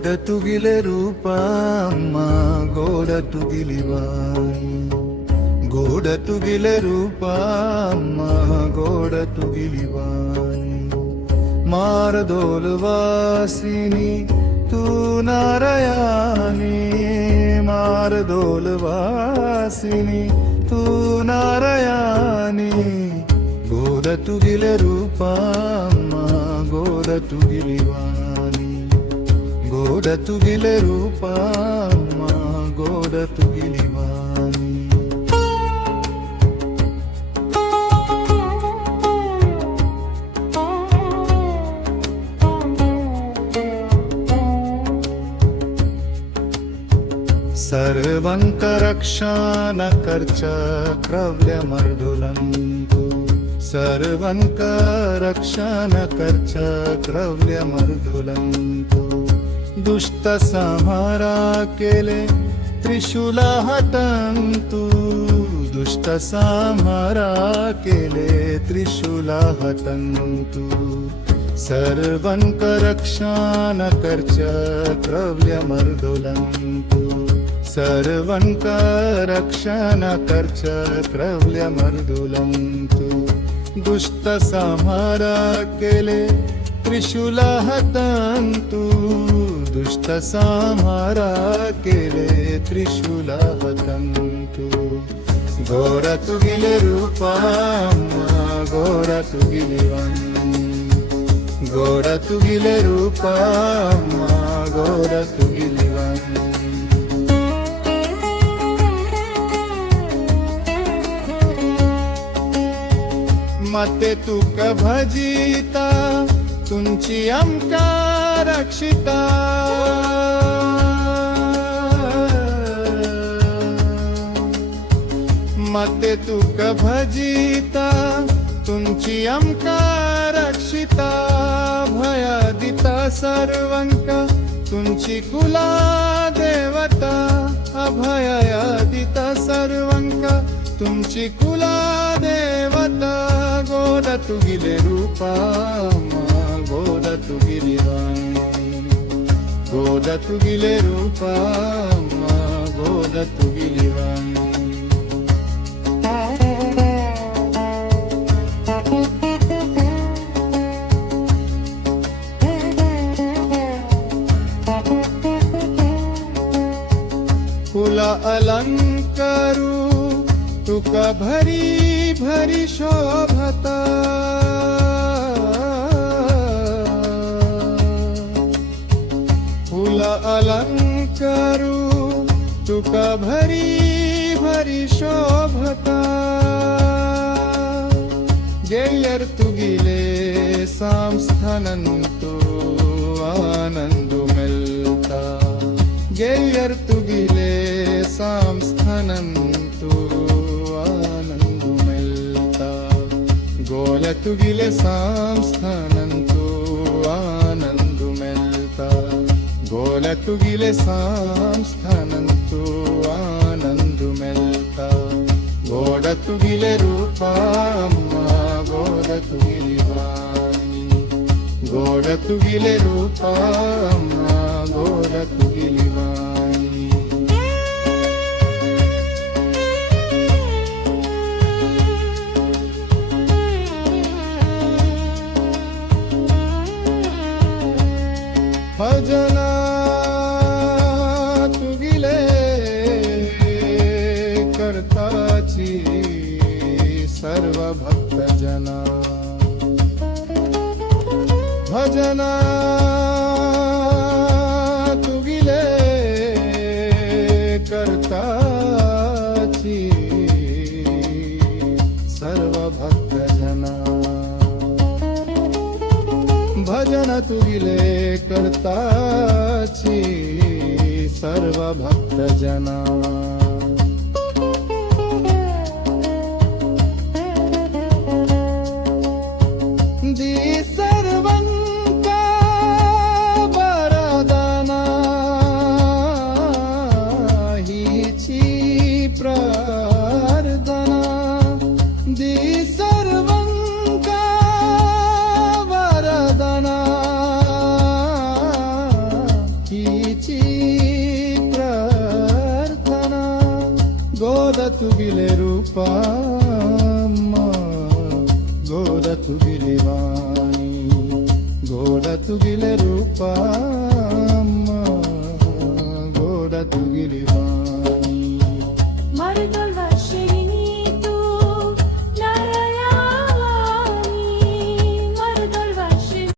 गोड तुगिले रूपम्मा गोड तुगिलिवाणी गोड तुगिले रूपम्मा गोड तुगिलिवाणी मारदोलवासिनी तू नारायणी मारदोलवासिनी तू नारायणी गोड तुगिले रूपम्मा गोड तुगिलिवाणी गोड तुगिले रूपम्मा गोड तुगिलिवाणी सर्वङ्करक्षानकर्च क्रव्यमर्दुलन्तु सर्वङ्करक्षानकर्च क्रव्यमर्दुलन्तु दुष्टसंहारा केले त्रिशूला हटन्तु दुष्टसंहारा केले त्रिशूला हटन्तु सर्वङ्करक्षानकर्च क्रव्यमर्दुलन्तु सर्वङ्करक्षानकर्च क्रव्यमर्दुलन्तु दुष्टसंहारा केले त्रिशूला हटन्तु दुष्टसंहारा केले त्रिशूला हटन्तु घोर तुगिले रूपम्मा घोर तुगिलिवाणी घोर तुगिले रूपम्मा घोर तुगिलिवाणी मते तुक भजिता तुमची आमका रक्षिता मते तुक भजिता तुमची आमका रक्षिता भयादिता सर्वंका तुमची कुला देवता अभयादिता सर्वंका तुमची कुला देवता गोड तुगिले रूपम्मा गोड तुगिलिवाणी गोड तुगिले रूपम्मा गोड तुगिलिवाणी फुला अलंकारू तुका भरी भरी शोभता फुल अलंकारू तुका भरी भरी शोभता गेयर तुगिले संस्थानंतु आनंदु मिलता गेयर तुगिले संस्थानंतु गोल तुगिले संस्थानंतु आनंदु मिलता गोल तुगिले संस्थानंतु आनंदु मिलता गोड तुगिले रूपम्मा गोड तुगिलिवाणी गोड तुगिले रूपम्मा गोड तुगिलिवाणी भजना तुगिले करताची सर्व भक्त जना भजना तुगिले करताची सर्व भक्त जना भजन तुगिले करताची सर्व भक्त जना दी सर्वंका वरदाना हीची प्रार्थना दी सर्वंका वरदाना ही గోడ తుగిలే రూపమ్మ గోడ తుగిలివాణి గోడ తుగిలే రూపమ్మ గోడ తుగిలివాణి